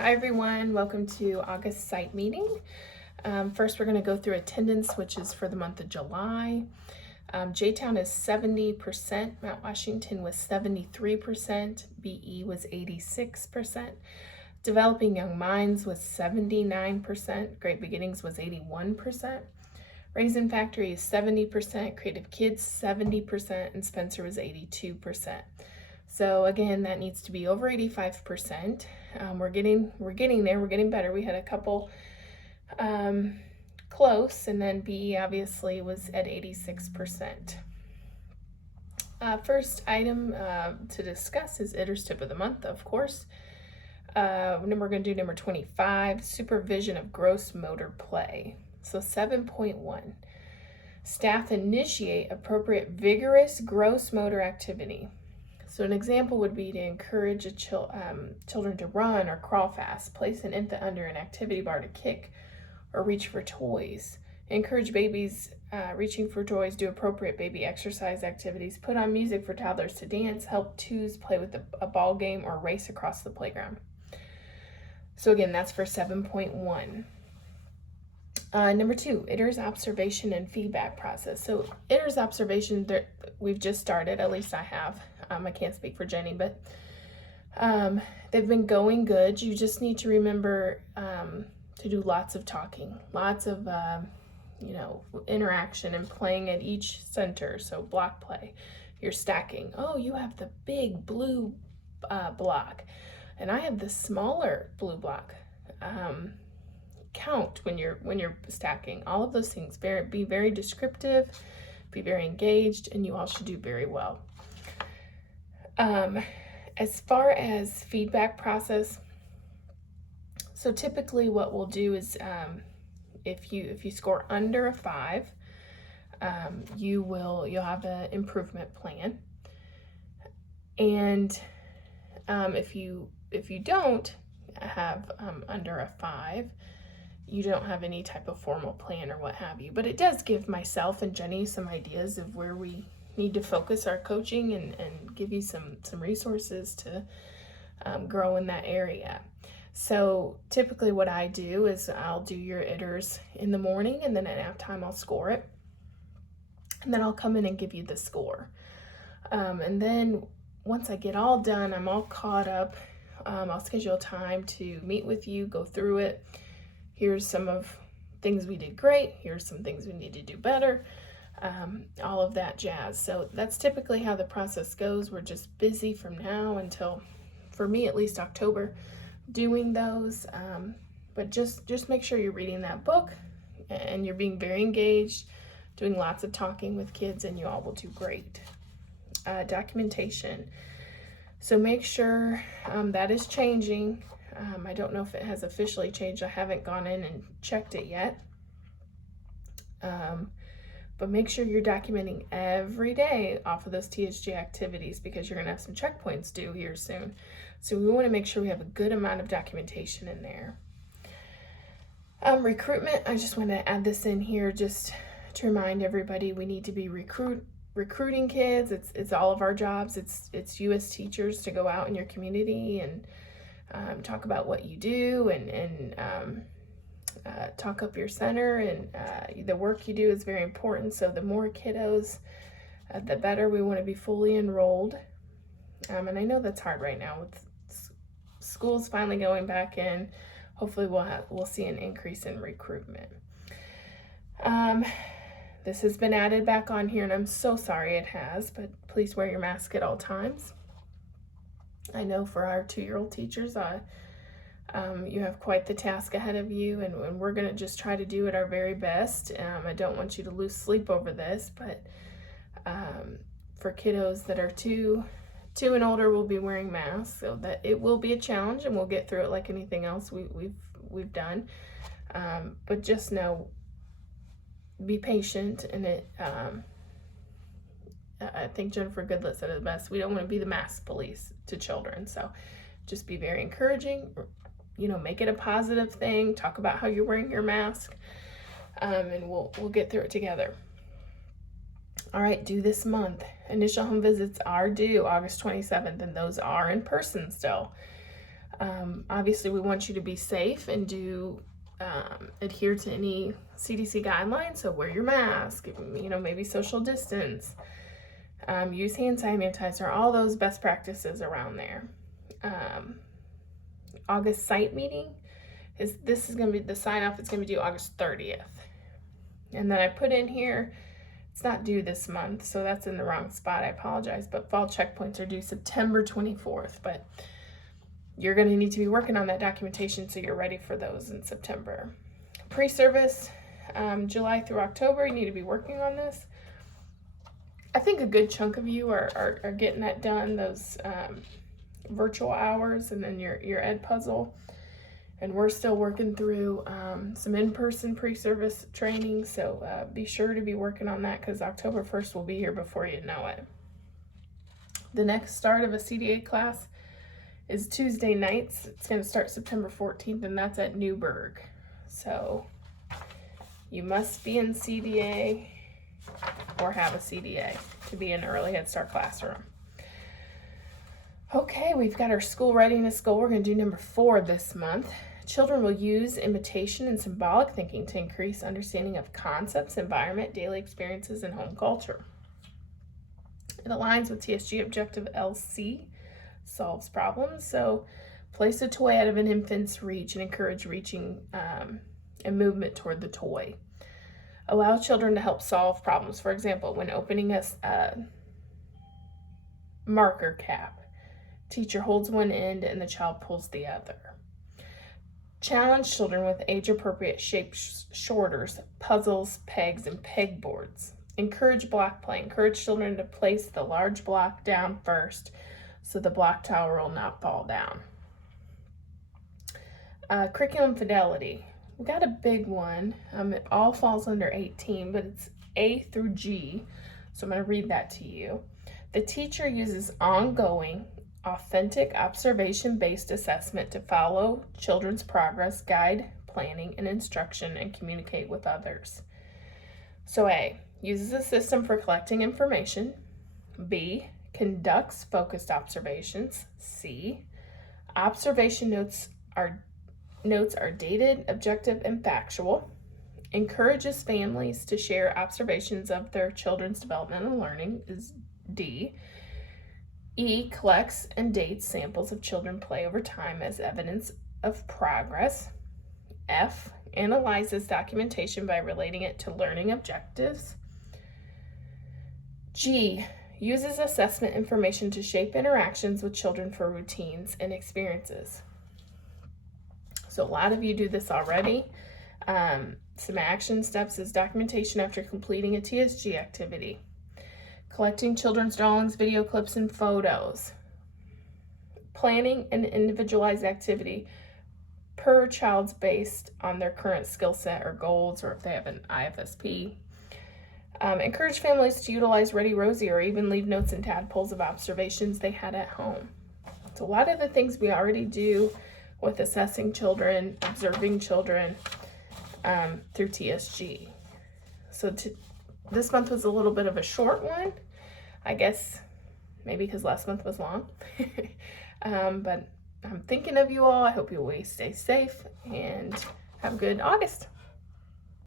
Hi everyone, welcome to August site meeting. First we're going to go through attendance, which is for the month of July. J-Town is 70%, Mount Washington was 73%, BE was 86%, Developing Young Minds was 79%, Great Beginnings was 81%, Raisin Factory is 70%, Creative Kids 70%, and Spencer was 82%. So again, that needs to be over 85%. We're getting there. We're getting better. We had a couple close, and then BE obviously was at 86%. First item to discuss is ITER's tip of the month, of course. We're going to do number 25, supervision of gross motor play. So 7.1, staff initiate appropriate vigorous gross motor activity. So an example would be to encourage children to run or crawl fast, place an infant under an activity bar to kick or reach for toys. Encourage babies reaching for toys, do appropriate baby exercise activities, put on music for toddlers to dance, help twos play with a ball game or race across the playground. So again, that's for 7.1. Number 2, ITER's observation and feedback process. So ITER's observation, we've just started, at least I have. I can't speak for Jenny, but they've been going good. You just need to remember to do lots of talking, lots of interaction and playing at each center. So block play, you're stacking. Oh, you have the big blue block, and I have the smaller blue block. Count when you're stacking. All of those things. Be very descriptive, be very engaged, and you all should do very well. As far as feedback process, so typically what we'll do is if you score under a 5, you'll have an improvement plan, and if you don't have under a 5, you don't have any type of formal plan or what have you. But it does give myself and Jenny some ideas of where we need to focus our coaching and give you some resources to grow in that area. So typically what I do is I'll do your ITERs in the morning, and then at nap time I'll score it. And then I'll come in and give you the score. And then once I get all done, I'm all caught up, I'll schedule time to meet with you, go through it. Here's some of things we did great. Here's some things we need to do better. All of that jazz. So that's typically how the process goes. We're just busy from now until, for me at least, October, doing those. But just make sure you're reading that book and you're being very engaged, doing lots of talking with kids, and you all will do great. Documentation. So make sure that is changing. I don't know if it has officially changed. I haven't gone in and checked it yet. But make sure you're documenting every day off of those TSG activities, because you're going to have some checkpoints due here soon. So we want to make sure we have a good amount of documentation in there. Recruitment, I just want to add this in here just to remind everybody we need to be recruiting kids. It's all of our jobs. It's you as teachers to go out in your community and talk about what you do and talk up your center, and the work you do is very important. So the more kiddos, the better. We want to be fully enrolled, and I know that's hard right now with schools finally going back in. Hopefully we'll see an increase in recruitment. This has been added back on here, and I'm so sorry it has, but please wear your mask at all times. I know for our 2-year-old teachers, you have quite the task ahead of you, and we're going to just try to do it our very best. I don't want you to lose sleep over this, but for kiddos that are 2 and older, we'll be wearing masks, so that it will be a challenge, and we'll get through it like anything else we've done. But just know, be patient, and I think Jennifer Goodlett said it best. We don't want to be the mask police to children, so just be very encouraging. Make it a positive thing. Talk about how you're wearing your mask, and we'll get through it together. All right, due this month. Initial home visits are due August 27th, and those are in person still. Obviously, we want you to be safe and do adhere to any CDC guidelines. So wear your mask, maybe social distance, use hand sanitizer, all those best practices around there. August site meeting this is going to be the sign off. It's going to be due August 30th. And then I put in here, it's not due this month, so that's in the wrong spot. I apologize, but fall checkpoints are due September 24th, but you're going to need to be working on that documentation so you're ready for those in September. Pre-service, July through October, you need to be working on this. I think a good chunk of you are getting that done, those virtual hours and then your ed puzzle. And we're still working through some in-person pre-service training, so be sure to be working on that because October 1st will be here before you know it. The next start of a CDA class is Tuesday nights. It's going to start September 14th, and that's at Newburgh. So you must be in CDA or have a CDA to be in early Head Start classroom. Okay, we've got our school readiness goal. We're going to do number 4 this month. Children will use imitation and symbolic thinking to increase understanding of concepts, environment, daily experiences, and home culture. It aligns with TSG Objective LC, solves problems. So place a toy out of an infant's reach and encourage reaching and movement toward the toy. Allow children to help solve problems. For example, when opening a marker cap, teacher holds one end and the child pulls the other. Challenge children with age-appropriate shape shorters, puzzles, pegs, and pegboards. Encourage block play. Encourage children to place the large block down first so the block tower will not fall down. Curriculum fidelity. We got a big one. It all falls under 18, but it's A through G, so I'm going to read that to you. The teacher uses ongoing, authentic observation-based assessment to follow children's progress, guide planning and instruction, and communicate with others. So A, uses a system for collecting information. B, conducts focused observations. C, observation notes are dated, objective, and factual. Encourages families to share observations of their children's development and learning is D. E, collects and dates samples of children play over time as evidence of progress. F, analyzes documentation by relating it to learning objectives. G, uses assessment information to shape interactions with children for routines and experiences. So a lot of you do this already. Some action steps is documentation after completing a TSG activity. Collecting children's drawings, video clips, and photos. Planning an individualized activity per child's based on their current skill set or goals, or if they have an IFSP. Encourage families to utilize Ready Rosie or even leave notes and tadpoles of observations they had at home. So a lot of the things we already do with assessing children, observing children through TSG. So this month was a little bit of a short one, I guess, maybe because last month was long. But I'm thinking of you all. I hope you always stay safe and have a good August.